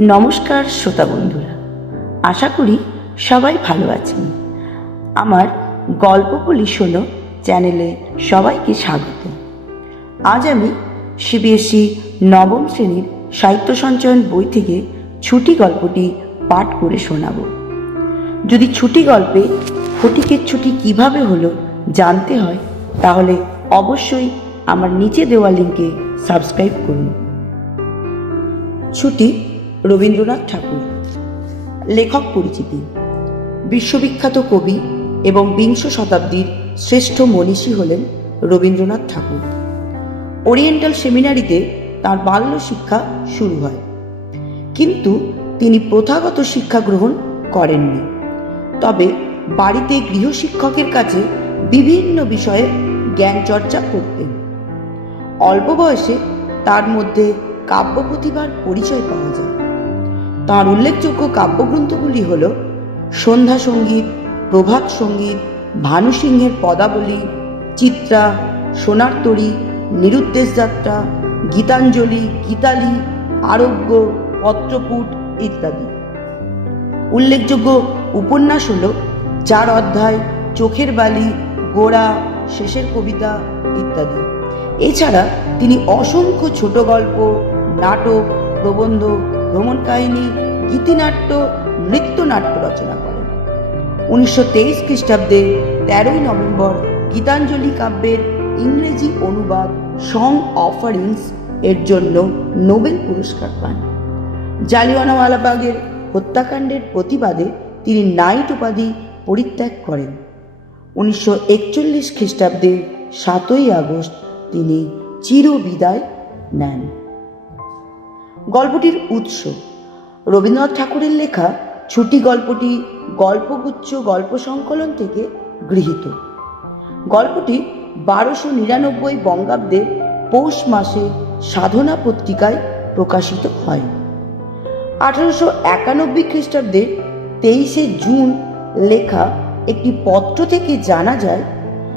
নমস্কার শ্রোতা বন্ধুরা। আশা করি সবাই ভালো আছেন। আমার গল্প বলি শোনো চ্যানেলে সবাইকে স্বাগত। আজ আমি সিবিএসসি নবম শ্রেণির সাহিত্য সঞ্চয়ন বই থেকে ছুটি গল্পটি পাঠ করে শোনাব। যদি ছুটি গল্পে ফটিকের ছুটি কীভাবে হলো জানতে হয়, তাহলে অবশ্যই আমার নিচে দেওয়া লিঙ্কে সাবস্ক্রাইব করুন। ছুটি রবীন্দ্রনাথ ঠাকুর। লেখক পরিচিতি। বিশ্ববিখ্যাত কবি এবং বিংশ শতাব্দীর শ্রেষ্ঠ মনীষী হলেন রবীন্দ্রনাথ ঠাকুর। ওরিয়েন্টাল সেমিনারিতে তার বাল্য শিক্ষা শুরু হয়। কিন্তু তিনি প্রথাগত শিক্ষা গ্রহণ করেননি। তবে বাড়িতে গৃহশিক্ষকের কাছে বিভিন্ন বিষয়ে জ্ঞান চর্চা করতেন। অল্প বয়সে তার মধ্যে কাব্য প্রতিভার পরিচয় পাওয়া যায়। তার উল্লেখযোগ্য কাব্যগ্রন্থগুলি হল সন্ধ্যা সংগীত, প্রভাত সংগীত, ভানু সিংহের পদাবলী, চিত্রা, সোনার তরী, নিরুদ্দেশ যাত্রা, গীতাঞ্জলি, গীতালি, আরোগ্য, পত্রপুট ইত্যাদি। উল্লেখযোগ্য উপন্যাস হল চার অধ্যায়, চোখের বালি, গোড়া, শেষের কবিতা ইত্যাদি। এছাড়া তিনি অসংখ্য ছোট গল্প নাটক, প্রবন্ধ ভ্রমণ কাহিনী, গীতিনাট্য, নৃত্যনাট্য রচনা করেন। উনিশশো তেইশ খ্রিস্টাব্দে তেরোই নভেম্বর গীতাঞ্জলি কাব্যের ইংরেজি অনুবাদ সং অফারিংস এর জন্য নোবেল পুরস্কার পান। জালিওয়ানাওয়ালাবাগের হত্যাকাণ্ডের প্রতিবাদে তিনি নাইট উপাধি পরিত্যাগ করেন। উনিশশো একচল্লিশ খ্রিস্টাব্দে সাতই আগস্ট তিনি চিরবিদায় নেন। গল্পটির উৎস। রবীন্দ্রনাথ ঠাকুরের লেখা ছুটি গল্পটি গল্পগুচ্ছ গল্প সংকলন থেকে গৃহীত। গল্পটি বারোশো নিরানব্বই বঙ্গাব্দে পৌষ মাসে সাধনা পত্রিকায় প্রকাশিত হয়। আঠারোশো একানব্বই খ্রিস্টাব্দে তেইশে জুন লেখা একটি পত্র থেকে জানা যায়,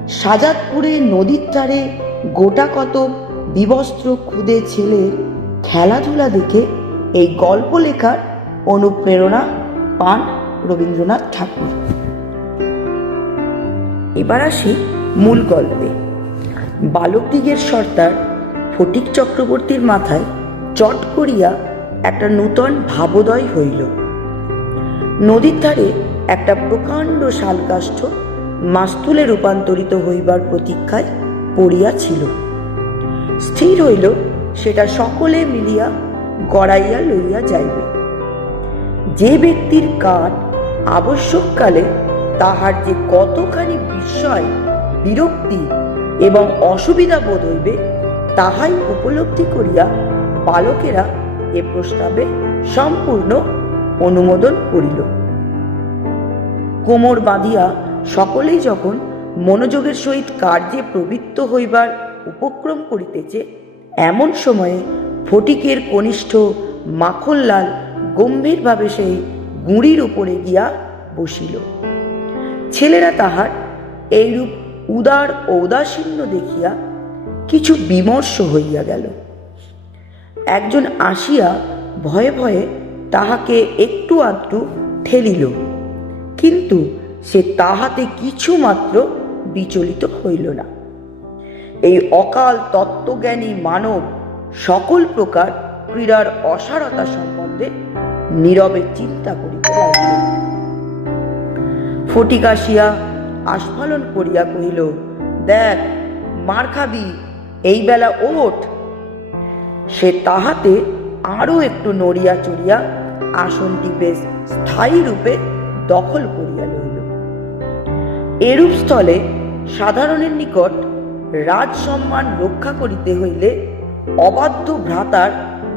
সাজাদপুরে নদীর ধারে গোটা কত বিবস্ত্র খুদে ছেলের খেলাধুলা দেখে এই গল্প লেখার অনুপ্রেরণা পান রবীন্দ্রনাথ ঠাকুর। এবার আসি মূল গল্পে। বালকদিগের সর্দার ফটিক চক্রবর্তীর মাথায় চট করিয়া একটা নূতন ভাবোদয় হইল। নদীর ধারে একটা প্রকাণ্ড শালকাষ্ঠ মাস্তুলে রূপান্তরিত হইবার প্রতীক্ষায় পড়িয়াছিল। স্থির হইল সেটা সকলে মিলিয়া গড়াইয়া লইয়া যাইবে। যে ব্যক্তির কাঠ আবশ্যককালে তাহার যে কতখানি বিস্ময়, বিরক্তি এবং অসুবিধা বোধ হইবে, তাহাই উপলব্ধি করিয়া বালকেরা এ প্রস্তাবে সম্পূর্ণ অনুমোদন করিল। কোমর বাঁধিয়া সকলেই যখন মনোযোগের সহিত কার্যে প্রবৃত্ত হইবার উপক্রম করিতেছে এমন সময়ে ফটিকের কনিষ্ঠ মাখনলাল গম্ভীরভাবে সেই গুঁড়ির উপরে গিয়া বসিল। ছেলেরা তাহার এইরূপ উদার ঔদাসীন্য দেখিয়া কিছু বিমর্ষ হইয়া গেল। একজন আসিয়া ভয়ে ভয়ে তাহাকে একটু আধটু ঠেলিল, কিন্তু সে তাহাতে কিছুমাত্র বিচলিত হইল না। এই অকাল তত্ত্বজ্ঞানী মানব সকল প্রকার ক্রীড়ার অসারতা সম্বন্ধে নীরবে চিন্তা করিতে লাগিল। ফটিক আস্ফালন করিয়া কহিল, দেখ, মার খাবি, এই বেলা ওঠ। সে তাহাতে আরও একটু নড়িয়া চড়িয়া আসনটি বেশ স্থায়ী রূপে দখল করিয়া লইল। এরূপ স্থলে সাধারণের নিকট রাজ সম্মান রক্ষা করিতে হইলে অবাধ্য ভ্রাতার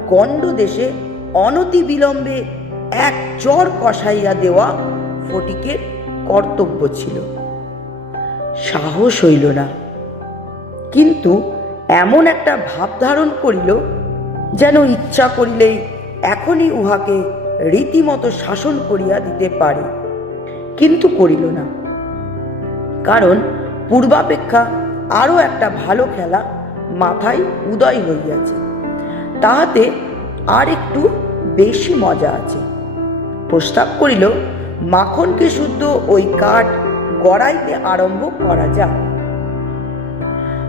গণ্ড দেশে অনতি বিলম্বে এক চর কষাইয়া দেওয়া ফটিকের কর্তব্য ছিল। সাহস হইল না। কিন্তু এমন একটা ভাব ধারণ করিল যেন ইচ্ছা করিলেই এখনই উহাকে রীতিমতো শাসন করিয়া দিতে পারে, কিন্তু করিল না। কারণ পূর্বাপেক্ষা আরও একটা ভালো খেলা মাথায় উদয় হইয়াছে। তাহাতে আর একটু বেশি মজা আছে। প্রস্তাব করিল, মাখনকে শুদ্ধ ওই কাঠ গড়াইতে আরম্ভ করা যাক।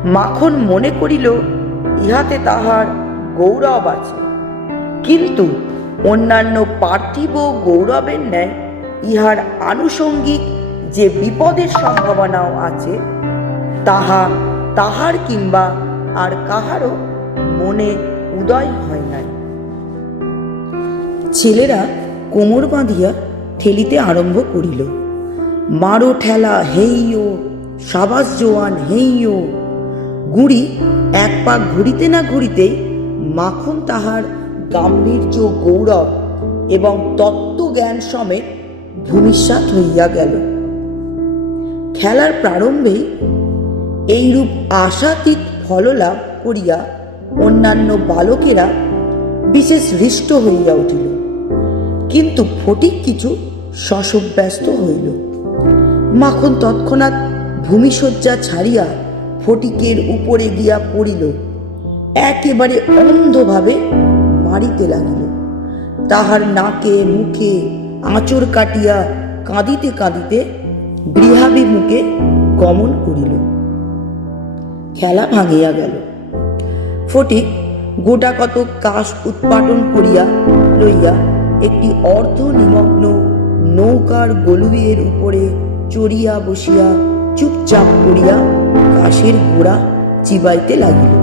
মাখন মনে করিল, ইহাতে তাহার গৌরব আছে। কিন্তু অন্যান্য পার্থিব গৌরবের ন্যায় ইহার আনুষঙ্গিক যে বিপদের সম্ভাবনাও আছে তাহা তাহার কিংবা আর কাহারও মনে উদয় হয় নাই। ছেলেরা কোমর বাঁধিয়া ঠেলিতে আরম্ভ করিল। মারো ঠেলা হেইও সাবাস জোয়ান হেইও গুড়ি এক পা ঘুরিতে না ঘুরিতেই মাখন তাহার গাম্ভীর্য, গৌরব এবং তত্ত্বজ্ঞান সমেত ভূমিষ্যাত হইয়া গেল। খেলার প্রারম্ভেই এইরূপ আশাতীত ফললাভ করিয়া অন্যান্য বালকেরা বিশেষ হৃষ্ট হইয়া উঠিল। কিন্তু ফটিক কিছু শশব্যস্ত হইল। মাখন তৎক্ষণাৎ ভূমিশয্যা ছাড়িয়া ফটিকের উপরে গিয়া পড়িল। একেবারে অন্ধভাবে মারিতে লাগিল। তাহার নাকে মুখে আঁচড় কাটিয়া কাঁদিতে কাঁদিতে গৃহাভিমুখে গমন করিল। খেলা ভাঙিয়া গেল। ফটিক গোটা কত কাশ উৎপাদন করিয়া লইয়া একটি অর্ধ নিমগ্ন নৌকার গলুইয়ের উপরে চড়িয়া বসিয়া চুপচাপ করিয়া কাশের গোড়া চিবাইতে লাগিল।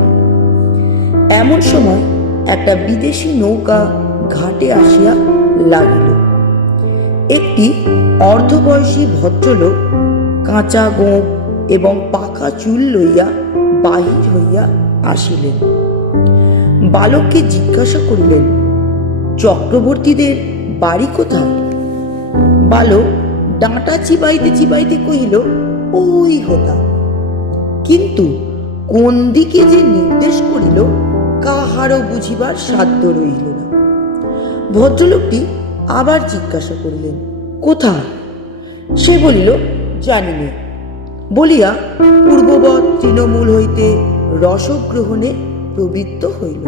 এমন সময় একটা বিদেশি নৌকা ঘাটে আসিয়া লাগিল। একটি অর্ধবয়সী ভদ্রলোক কাঁচা গোঁপ এবং পাকা চুল লইয়া বাহির হইয়া আসিলেন। বালককে জিজ্ঞাসা করিলেন, চক্রবর্তীদের বাড়ি কোথায়? বালক ডাঁটা চিবাইতে চিবাইতে কহিল, ওই হোতা। কিন্তু কোন দিকে যে নির্দেশ করিল, কাহারও বুঝিবার সাধ্য রইল না। ভদ্রলোকটি আবার জিজ্ঞাসা করিলেন, কোথায়? সে বলিল, জানি না। বলিয়া পূর্ববৎ তৃণমূল হইতে রসগ্রহণে প্রবৃত্ত হইল।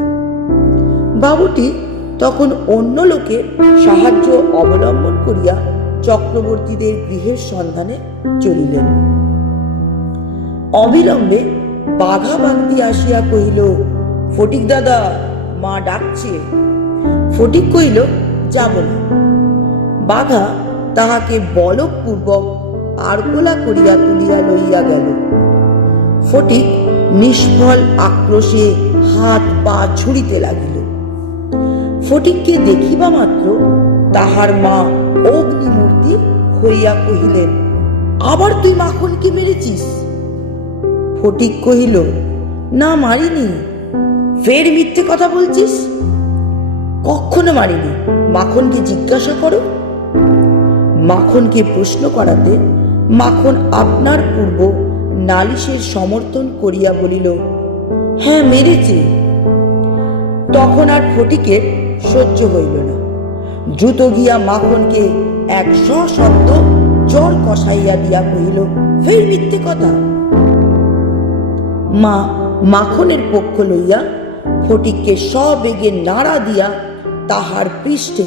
বাবুটি তখন অন্য লোকের সাহায্য অবলম্বন করিয়া চক্রবর্তীদের গৃহের সন্ধানে চলিলেন। অবিলম্বে বাঘা বাগদি আসিয়া কহিল, ফটিক দাদা, মা ডাকছে। ফটিক কহিল, যাব না। বাঘা তাহাকে বলপূর্বক আরগোলা করিয়া তুলিয়া লইয়া গেল। ফটিক নিষ্ফল আক্রোশে হাত পা ছুড়িতে লাগিল। ফটিককে দেখিবা মাত্র তাহার মা অগ্নিমূর্তি হইয়া কহিলেন, আবার তুই মাখনকে মেরেছিস? ফটিক কহিল, না মারিনি। ফের মিথ্যে কথা বলছিস? কখনো মারিনি। মাখনকে জিজ্ঞাসা করো। মাখনকে প্রশ্ন করাতে মাখন আপনার পূর্ব নালিশের সমর্থন করিয়া বলিল হ্যাঁ মেরেছে। তখন আর ফটিকের সহ্য হইল না। দ্রুত গিয়া মাখনকে এক শব্দ জ্বর কষাইয়া দিয়া কহিল, ফের মিথ্যে কথা? মা মাখনের পক্ষ লইয়া ফটিককে সবেগে নাড়া দিয়া তাহার পৃষ্ঠে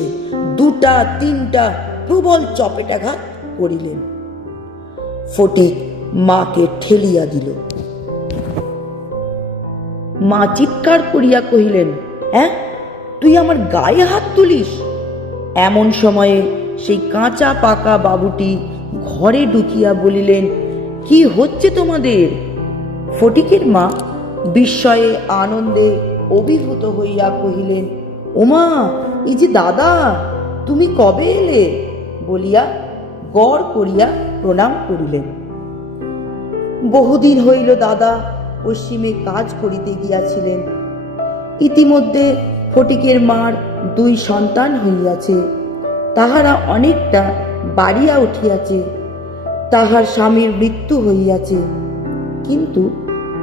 দুটা তিনটা প্রবল চপেটাঘাত করিলেন। ফটিক মাকে ঠেলিয়া দিল। মা চিৎকার করিয়া কহিলেন হ্যাঁ তুই আমার গায়ে হাত তুলিস? এমন সময়ে সেই কাঁচা পাকা বাবুটি ঘরে ঢুকিয়া বলিলেন, কি হচ্ছে তোমাদের? ফটিকের মা বিস্ময়ে আনন্দে অভিভূত হইয়া কহিলেন, ওমা, এই যে দাদা, তুমি কবে এলে? বলিয়া গড় করিয়া প্রণাম করিলেন। বহুদিন হইল দাদা পশ্চিমে কাজ করিতে গিয়াছিলেন। ইতিমধ্যে ফটিকের মার দুই সন্তান হইয়াছে। তাহারা অনেকটা বাড়িয়া উঠিয়াছে। তাহার স্বামীর মৃত্যু হইয়াছে। কিন্তু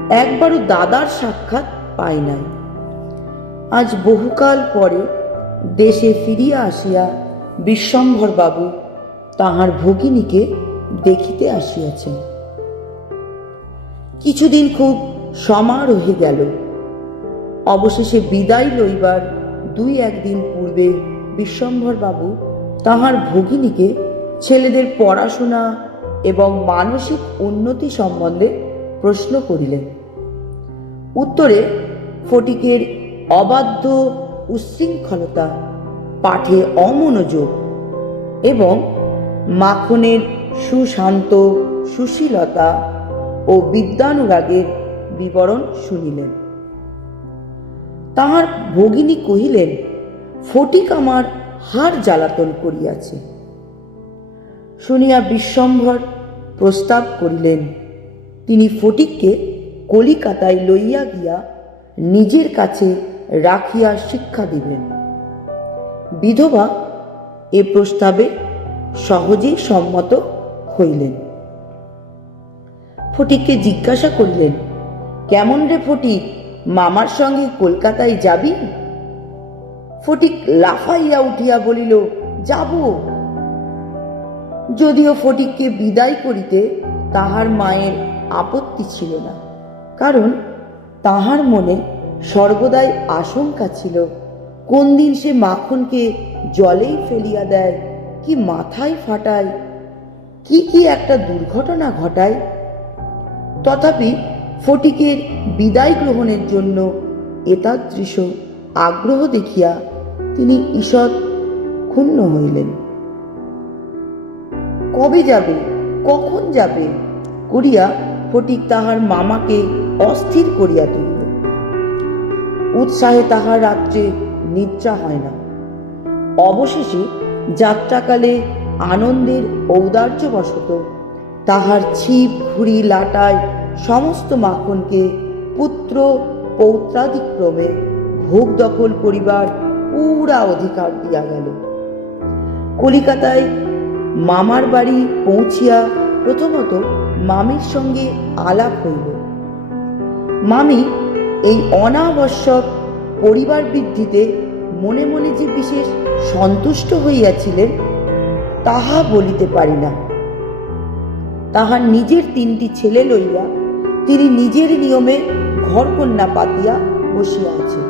একবারও দাদার সাক্ষাৎ পায় নাই। আজ বহুকাল পরে দেশে ফিরিয়া আসিয়া বিশ্বম্ভর বাবু তাহার ভগিনীকে দেখিতে আসিয়াছেন কিছুদিন খুব সমারোহে গেল। অবশেষে বিদায় লইবার দুই একদিন পূর্বে বিশ্বম্ভরবাবু তাহার ভগিনীকে ছেলেদের পড়াশোনা এবং মানসিক উন্নতি সম্বন্ধে প্রশ্ন করিলেন। উত্তরে ফটিকের অবাধ্য উচ্ছৃঙ্খলতা, পাঠে অমনোযোগ এবং মাখনের সুশান্ত সুশীলতা ও বিদ্যানুরাগের বিবরণ শুনিলেন। তাহার ভগিনী কহিলেন ফটিক আমার হার জ্বালাতন করিয়াছে। শুনিয়া বিশ্বম্ভর প্রস্তাব করিলেন, তিনি ফটিককে কলিকাতায় লইয়া গিয়া নিজের কাছে রাখিয়া শিক্ষা দিবেন। বিধবা এ প্রস্তাবে সহজেই সম্মত হইলেন। ফটিককে জিজ্ঞাসা করিলেন, কেমন রে ফটিক, মামার সঙ্গে কলকাতায় যাবি? ফটিক লাফাইয়া উঠিয়া বলিল, যাব। যদিও ফটিককে বিদায় করিতে তাহার মায়ের আপত্তি ছিল না, কারণ তাহার মনে সর্বদাই আশঙ্কা ছিল কোন দিন সে মাখনকে জলেই ফেলিয়া দেয় কি মাথায় ফাটায় কি কি একটা দুর্ঘটনা ঘটায়? তথাপি ফটিকের বিদায় গ্রহণের জন্য এতাদৃশ আগ্রহ দেখিয়া তিনি ঈষৎ ক্ষুণ্ণ হইলেন। কবে যাবে? কখন যাবে? করিয়া ফটিক তাহার মামাকে অস্থির করিয়া তুলিল। উৎসাহে তাহার রাত্রে নিদ্রা হয় না। অবশেষে যাত্রাকালে আনন্দের ঔদার্যবশত তাহার ছিপ ঘুড়ি লাটায় সমস্ত মাখনকে পুত্র পৌত্রাদিক্রমে ভোগ দখল করিবার পুরা অধিকার দিয়া গেল। কলিকাতায় মামার বাড়ি পৌঁছিয়া প্রথমত মামির সঙ্গে আলাপ হইল। মামি এই অনাবশ্যক পরিবার বৃদ্ধিতে মনে মনে যে বিশেষ সন্তুষ্ট হইয়াছিলেন, তাহা বলিতে পারি না। তাহার নিজের তিনটি ছেলে লইয়া তিনি নিজের নিয়মে ঘরকন্যা পাতিয়া বসিয়া আছেন।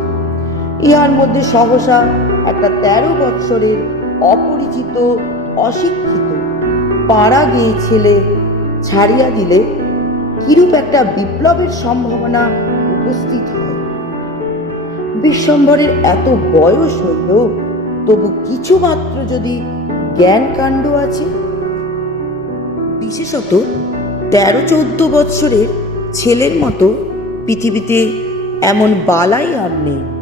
ইহার মধ্যে সহসা একটা তেরো বৎসরের অপরিচিত, অশিক্ষিত, পাড়া গিয়ে ছেলে ছাড়িয়া দিলে কিরূপ একটা বিপ্লবের সম্ভাবনা উপস্থিত হয়? বিশ্বম্বরের এত বয়স হইল তবু কিছু মাত্র যদি জ্ঞান কাণ্ড আছে? বিশেষত তেরো চোদ্দ বৎসরের ছেলের মতো পৃথিবীতে এমন বালাই আর নেই।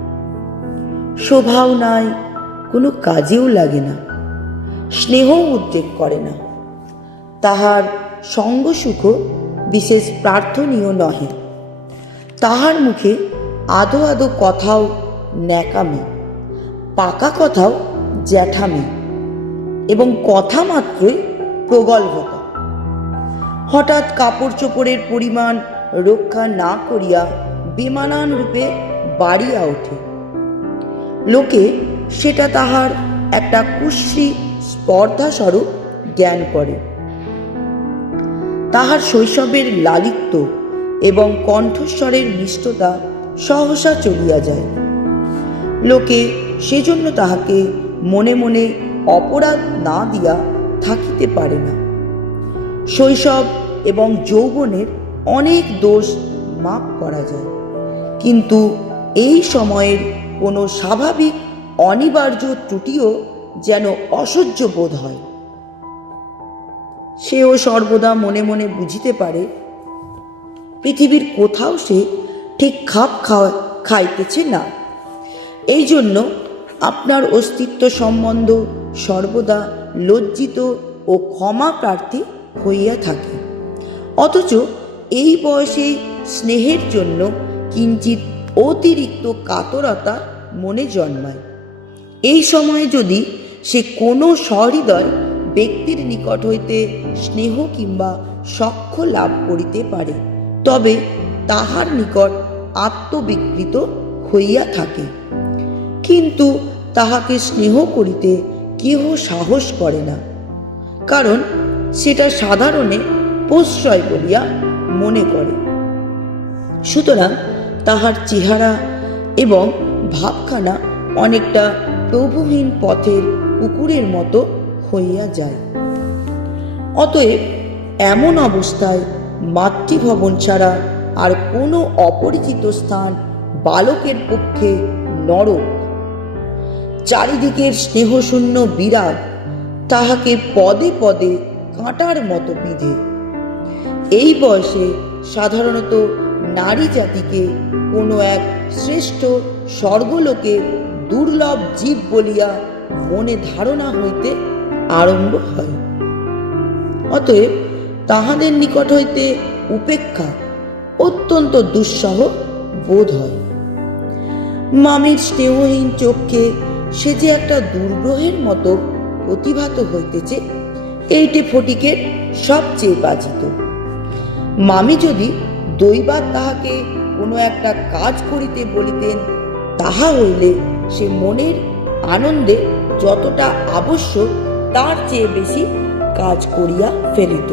শোভাও নাই, কোনো কাজেও লাগে না স্নেহ উদ্রেক করে না। তাহার সঙ্গ সুখ বিশেষ প্রার্থনীয় নহে। তাহার মুখে আদো আদো কথাও ন্যাকামি। পাকা কথাও জ্যাঠামি এবং কথা মাত্রই প্রগল্ভতা। হঠাৎ কাপড় চোপড়ের পরিমাণ রক্ষা না করিয়া বেমানান রূপে বাড়িয়া ওঠে। লোকে সেটা তাহার একটা কুশ্রী স্পর্ধাস্বরূপ জ্ঞান করে। তাহার শৈশবের লালিত্য এবং কণ্ঠস্বরের মিষ্টতা সহসা চলিয়া যায়। লোকে সেজন্য তাহাকে মনে মনে অপরাধ না দিয়া থাকিতে পারে না। শৈশব এবং যৌবনের অনেক দোষ মাপ করা যায়। কিন্তু এই সময়ের কোনো স্বাভাবিক অনিবার্য ত্রুটিও যেন অসহ্য বোধ হয়। সেও সর্বদা মনে মনে বুঝিতে পারে, পৃথিবীর কোথাও সে ঠিক খাপ খাওয়া খাইতেছে না। এই জন্য আপনার অস্তিত্ব সম্বন্ধ সর্বদা লজ্জিত ও ক্ষমা প্রার্থী হইয়া থাকে। অথচ এই বয়সে স্নেহের জন্য কিঞ্চিত অতিরিক্ত কাতরতা মনে জন্মায়। এই সময়ে যদি সে কোনো সহৃদয় ব্যক্তির নিকট হইতে স্নেহ কিংবা সখ্য লাভ করিতে পারে, তবে তাহার নিকট আত্মবিকৃত হইয়া থাকে। কিন্তু তাহাকে স্নেহ করিতে কেহ সাহস করে না। কারণ সেটা সাধারণে প্রশ্রয় বলিয়া মনে করে। সুতরাং তাহার চেহারা এবং ভাবখানা অনেকটা প্রভুহীন পথের কুকুরের মতো হইয়া যায়। অতএব এমন অবস্থায় মাতৃভবন ছাড়া আর কোনো অপরিচিত স্থান বালকের পক্ষে নরক চারিদিকের স্নেহশূন্য বিরাট তাহাকে পদে পদে কাঁটার মতো বিধে। এই বয়সে সাধারণত নারী জাতিকে কোনো এক শ্রেষ্ঠ স্বর্গলোকে দুর্লভ জীব বলিয়া মনে ধারণা হইতে আরম্ভ হয়। অতএব তাহাদের নিকট হইতে উপেক্ষা অত্যন্ত দুঃসহ বোধ হয়। মামির স্নেহহীন চোখে সে যে একটা দুর্গ্রহের মতো প্রতিভাত হইতেছে, এইটে ফটিকের সবচেয়ে বাজিত। মামি যদি দৈবাত তাহাকে কোনো একটা কাজ করিতে বলিতেন, তাহা হইলে সে মনের আনন্দে যতটা আবশ্যক তার চেয়ে বেশি কাজ করিয়া ফেলিত।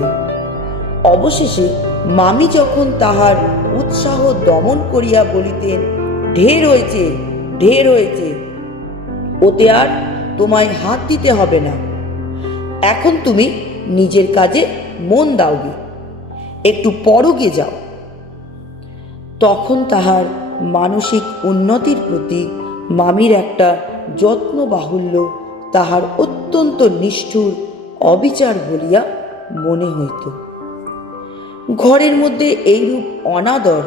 অবশেষে মামি যখন তাহার উৎসাহ দমন করিয়া বলিতেন, ঢের হয়েছে ঢের হয়েছে ওতে আর তোমায় হাত দিতে হবে না। এখন তুমি নিজের কাজে মন দাওগে। একটু পরগে যাও। তখন তাহার মানসিক উন্নতির প্রতি মামির একটা যত্ন বাহুল্য তাহার অত্যন্ত নিষ্ঠুর অবিচার বলিয়া মনে হইত। ঘরের মধ্যে এইরূপ অনাদর,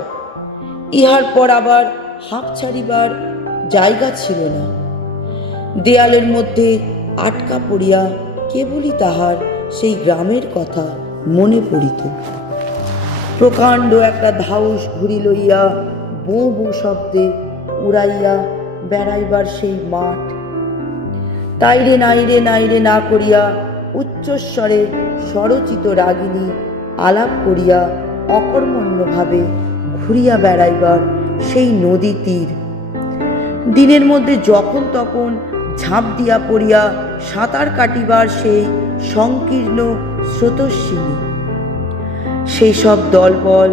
ইহার পর আবার হাঁপ ছাড়িবার জায়গা ছিল না। দেয়ালের মধ্যে আটকা পড়িয়া কেবলই তাহার সেই গ্রামের কথা মনে পড়িত। প্রকাণ্ড একটা ধাউস ঘুরি লইয়া বো বো শব্দে উড়াইয়া বেড়াইবার সেই মাঠ। তাইরে নাইরে নাইরে না করিয়া উচ্চস্বরে স্বরচিত রাগিনী আলাপ করিয়া অকর্মণ্যভাবে ঘুরিয়া বেড়াইবার সেই নদী তীর। দিনের মধ্যে যখন তখন ঝাঁপ দিয়া পড়িয়া সাঁতার কাটিবার সেই সংকীর্ণ স্রোতস্বিনী। সেই সব দলবল,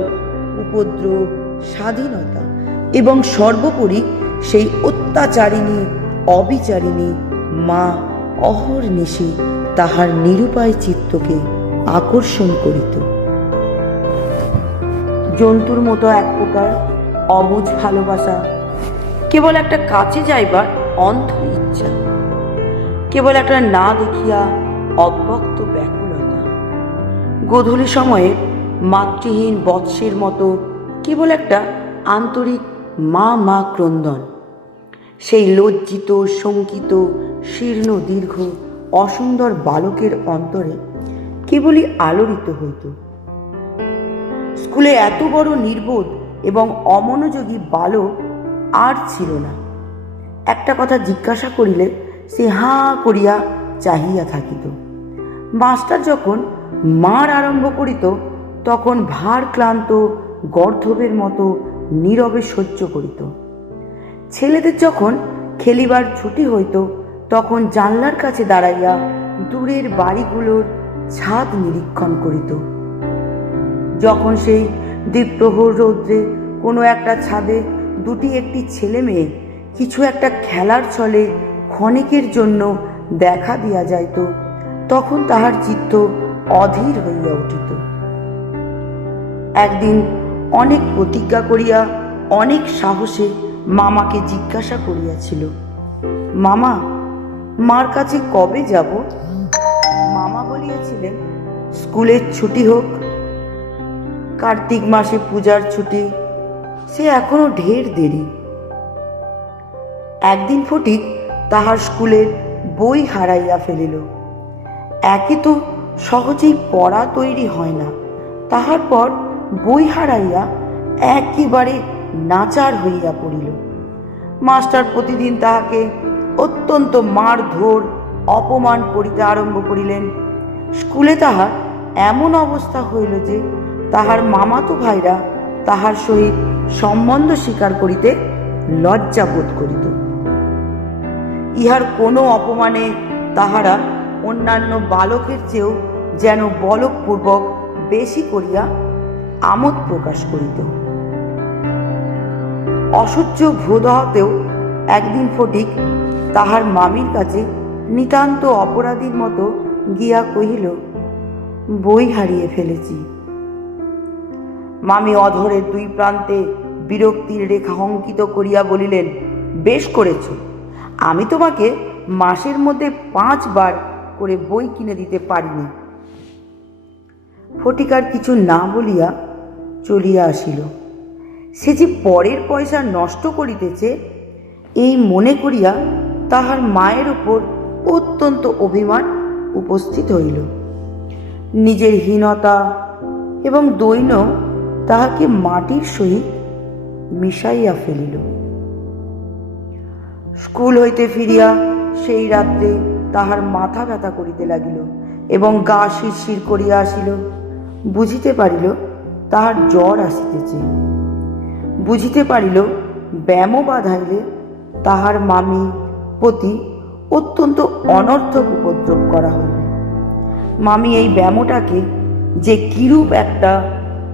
উপদ্রব, স্বাধীনতা এবং সর্বোপরি সেই অত্যাচারিণী, অবিচারিণী মা অহর্নিশি তাহার নিরুপায় চিত্তকে আকর্ষণ করিত। জন্তুর মতো এক প্রকার অবুঝ ভালোবাসা। কেবল একটা কাছে যাইবার অন্ধ ইচ্ছা কেবল একটা না দেখিয়া অব্যক্ত ব্যাকুলতা গোধূলি সময়ে মাতৃহীন বৎসের মতো কেবল একটা আন্তরিক মা মা ক্রন্দন। সেই লজ্জিত, শঙ্কিত, শীর্ণ, দীর্ঘ, অসুন্দর বালকের অন্তরে কেবলই আলোড়িত হইত। স্কুলে এত বড় নির্বোধ এবং অমনোযোগী বালক আর ছিল না। একটা কথা জিজ্ঞাসা করিলে সে হাঁ করিয়া চাহিয়া থাকিত। মাস্টার যখন মার আরম্ভ করিত, তখন ভার ক্লান্ত গর্ধবের মতো নীরবে সহ্য করিত। ছেলেদের যখন খেলিবার ছুটি হইত, তখন জানলার কাছে দাঁড়াইয়া দূরের বাড়িগুলোর ছাদ নিরীক্ষণ করিত। যখন সেই দ্বীপ্রহর রৌদ্রে কোনো একটা ছাদে দুটি একটি ছেলে মেয়ে কিছু একটা খেলার ছলে ক্ষণিকের জন্য দেখা দিয়া যাইত, তখন তাহার চিত্ত অধীর হইয়া উঠিত। একদিন অনেক প্রতিজ্ঞা করিয়া, অনেক সাহসে মামাকে জিজ্ঞাসা করিয়াছিল, মামা, মার কাছে কবে যাব? মামা বলিয়াছিলেন, স্কুলের ছুটি হোক, কার্তিক মাসে পূজার ছুটি, সে এখনও ঢের দেরি। একদিন ফটিক তাহার স্কুলের বই হারাইয়া ফেলিল। একে তো সহজেই পড়া তৈরি হয় না। তাহার পর বই হারাইয়া একেবারে নাচার হইয়া পড়িল। মাস্টার প্রতিদিন তাহাকে অত্যন্ত মারধর, অপমান করিতে আরম্ভ করিলেন। স্কুলে তাহার এমন অবস্থা হইল যে, তাহার মামাতো ভাইরা তাহার সহিত সম্বন্ধ স্বীকার করিতে লজ্জা বোধ করিত। ইহার কোনো অপমানে তাহারা অন্যান্য বালকের চেয়েও যেন বলকপূর্বক বেশি করিয়া আমোদ প্রকাশ করিত। অসহ্য ভূদহতেও একদিন ফটিক তাহার মামির কাছে নিতান্ত অপরাধীর মতো গিয়া কহিল, বই হারিয়ে ফেলেছি। মামি অধরের দুই প্রান্তে বিরক্তির রেখা অঙ্কিত করিয়া বলিলেন, বেশ করেছ। আমি তোমাকে মাসের মধ্যে পাঁচবার করে বই কিনে দিতে পারিনি। ফটিকার কিছু না বলিয়া চলিয়া আসিল। সে যে পরের পয়সা নষ্ট করিতেছে, এই মনে করিয়া তাহার মায়ের উপর অত্যন্ত অভিমান উপস্থিত হইল। নিজের হীনতা এবং দৈন্য তাহাকে মাটির সহিত মিশাইয়া ফেলিল। স্কুল হইতে ফিরিয়া সেই রাত্রে তাহার মাথা ব্যথা করিতে লাগিল এবং গা শিরশির করিয়া আসিল। বুঝিতে পারিল তাহার জ্বর আসিতেছে। বুঝিতে পারিল ব্যামো বাধাইলে তাহার মামি প্রতি অত্যন্ত অনর্থক উপদ্রব করা হইবে মামি এই ব্যামোটাকে যে কিরূপ একটা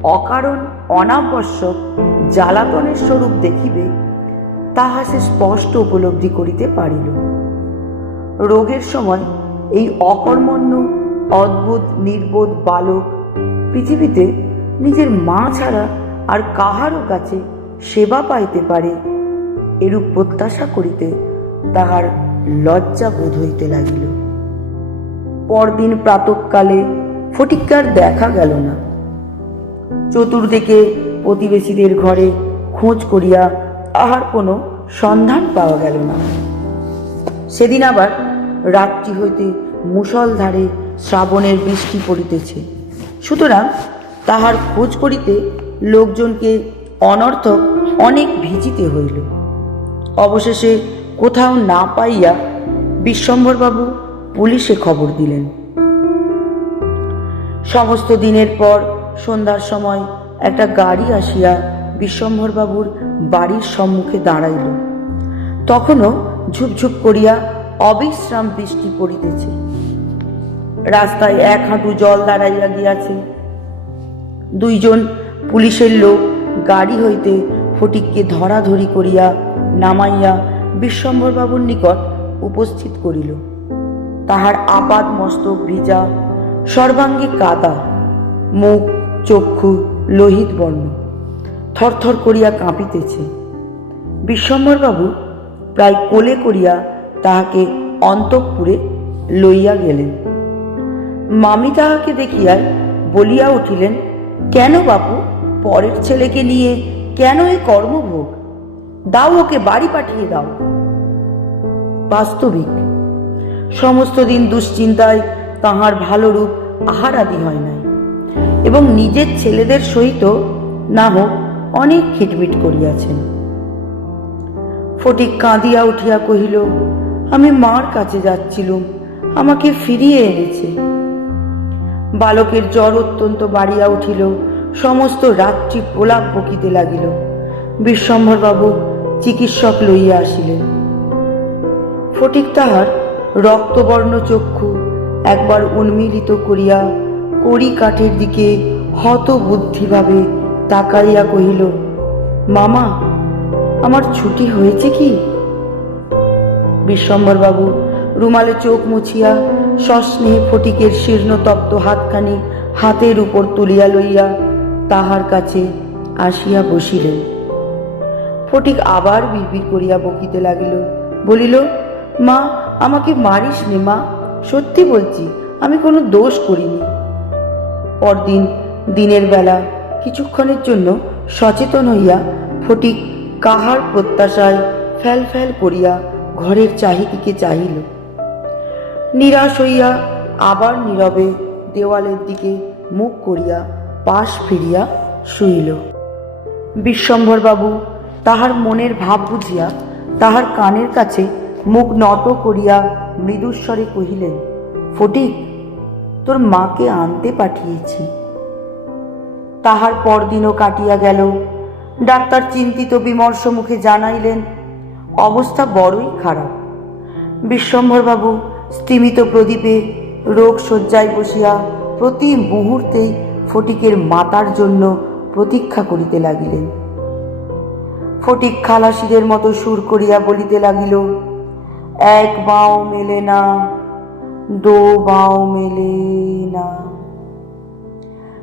অকারণ, অনাবশ্যক, জ্বালাতনের স্বরূপ দেখিবে তাহা সে স্পষ্ট উপলব্ধি করিতে পারিল। রোগের সময় এই অকর্মণ্য, অদ্ভুত, নির্বোধ বালক পৃথিবীতে নিজের মা ছাড়া আর কাহারও কাছে সেবা পাইতে পারে, এরূপ প্রত্যাশা করিতে তাহার লজ্জা বোধ হইতে লাগিল। পরদিন প্রাতকালে ফটিকার দেখা গেল না। চতুর্দিকে প্রতিবেশীদের ঘরে খোঁজ করিয়া তাহার কোনো সন্ধান পাওয়া গেল না। সেদিন আবার রাত্রি হইতে মুষলধারে শ্রাবণের বৃষ্টি পড়িতেছে। সুতরাং তাহার খোঁজ করিতে লোকজনকে অনর্থক অনেক ভিজিতে হইল। অবশেষে কোথাও না পাইয়া বিশ্বম্ভরবাবু পুলিশে খবর দিলেন। সমস্ত দিনের পর সন্ধ্যার সময় একটা গাড়ি আসিয়া বিশ্বম্ভরবাবুর বাড়ির সম্মুখে দাঁড়াইল। তখনও ঝুপঝুপ করিয়া অবিশ্রাম বৃষ্টি পড়িতেছে। রাস্তায় এক হাঁটু জল দাঁড়াইয়া গিয়াছে। দুইজন পুলিশের লোক গাড়ি হইতে ফটিককে ধরাধরি করিয়া নামাইয়া বিশ্বম্ভরবাবুর নিকট উপস্থিত করিল। তাহার আপাদ মস্তক ভিজা, সর্বাঙ্গে কাদা, মুখ, চক্ষু লোহিত বর্ণ থরথর করিয়া কাঁপিতেছে। বিশ্বম্বরবাবু প্রায় কোলে করিয়া তাহাকে অন্তঃপুরে লইয়া গেলেন। মামি তাহাকে দেখিয়া বলিয়া উঠিলেন, কেন বাপু, পরের ছেলেকে নিয়ে কেন এ কর্মভোগ? দাও ওকে বাড়ি পাঠিয়ে দাও। বাস্তবিক, সমস্ত দিন দুশ্চিন্তায় তাহার ভালো রূপ আহার আদি হয় নাই, এবং নিজের ছেলেদের সহিত না হোক অনেক খিটমিট করিয়াছেন। ফটিক কাঁদিয়া উঠিয়া কহিল, আমি মার কাছে যাচ্ছিলুম, আমাকে ফিরিয়ে এনেছে। বালকের জ্বর অত্যন্ত বাড়িয়া উঠিল, সমস্ত রাত্রি প্রলাপ বকিতে লাগিল। বিশ্বম্ভরবাবু চিকিৎসক লইয়া আসিলেন। ফটিক তাহার রক্তবর্ণ চক্ষু একবার উন্মিলিত করিয়া কড়ি কাঠের দিকে হত বুদ্ধিভাবে তাকাইয়া কহিল, মামা, আমার ছুটি হয়েছে কি? বিশ্বম্বরবাবু রুমালে চোখ মুছিয়া সস্নেহে ফটিকের শীর্ণতপ্ত হাতখানি হাতের উপর তুলিয়া লইয়া তাহার কাছে আসিয়া বসিলেন। ফটিক আবার বিড়বিড় করিয়া বকিতে লাগিল, বলিল, মা, আমাকে মারিস নে, মা, সত্যি বলছি, আমি কোনো দোষ করিনি। পরদিন দিনের বেলা কিছুক্ষণের জন্য সচেতন হইয়া ফটিক কাহার প্রত্যাশায় ফ্যাল ফ্যাল করিয়া ঘরের চাহিদিকে চাহিল। নিরাশ হইয়া আবার নীরবে দেওয়ালের দিকে মুখ করিয়া পাশ ফিরিয়া শুইল। বিশ্বম্ভরবাবু তাহার মনের ভাব বুঝিয়া তাহার কানের কাছে মুখ নত করিয়া মৃদুস্বরে কহিলেন, ফটিক, তোর মাকে আনতে পাঠিয়েছি। তাহার পরদিনও কাটিয়া গেল। ডাক্তার চিন্তিত বিমর্ষ মুখে জানাইলেন, অবস্থা বড়ই খারাপ। বিশ্বম্ভরবাবু, স্তিমিত প্রদীপে রোগ শয্যায় বসিয়া প্রতি মুহূর্তেই ফটিকের মাতার জন্য প্রতীক্ষা করিতে লাগিলেন। ফটিক খালাসিদের মতো সুর করিয়া বলিতে লাগিল, এক বাও মেলে না, দো বাও মেলে না।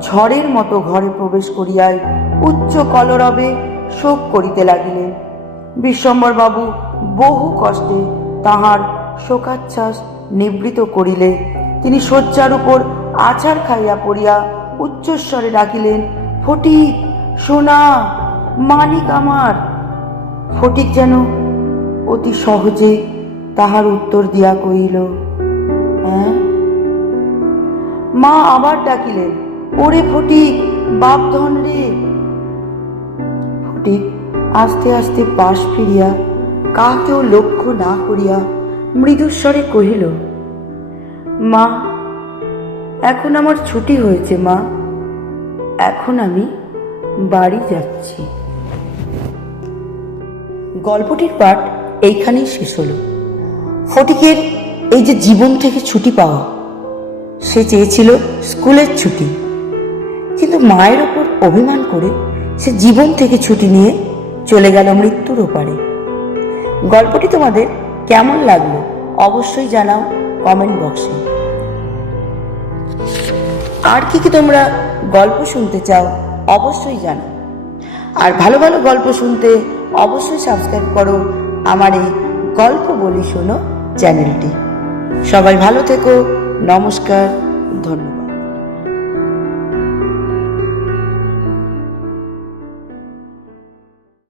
ঝড়ের মতো ঘরে প্রবেশ করিয়াই উচ্চ কলরবে শোক করিতে লাগিলেন। বিশ্বম্বর বাবু বহু কষ্টে তাহার শোকাচ্ছ্বাস নিবৃত করিলে তিনি শয্যার উপর আছাড় খাইয়া পড়িয়া উচ্চস্বরে ডাকিলেন, ফটিক, সোনা, মানিক আমার। ফটিক যেন অতি সহজে তাহার উত্তর দিয়া কহিল হ্যাঁ? মা আবার ডাকিলেন ওরে ফটিক বাপ ধন রে ফটিক আস্তে আস্তে পাশ ফিরিয়া কাকেও লক্ষ্য না করিয়া মৃদুস্বরে কহিল, মা, এখন আমার ছুটি হয়েছে, মা। এখন আমি বাড়ি যাচ্ছি। গল্পটির পাঠ এইখানেই শেষ হলো। ফটিকের এই যে জীবন থেকে ছুটি পাওয়া, সে চেয়েছিল স্কুলের ছুটি। কিন্তু মায়ের ওপর অভিমান করে সে জীবন থেকে ছুটি নিয়ে চলে গেল মৃত্যুর ওপারে। গল্পটি তোমাদের কেমন লাগল অবশ্যই জানাও কমেন্ট বক্সে আর কি কি তোমরা গল্প শুনতে চাও অবশ্যই জানাও। আর ভালো ভালো গল্প শুনতে অবশ্যই সাবস্ক্রাইব করো আমার এই গল্প বলি শোনো চ্যানেলটি। সবাই ভালো থেকো, নমস্কার, ধন্যবাদ।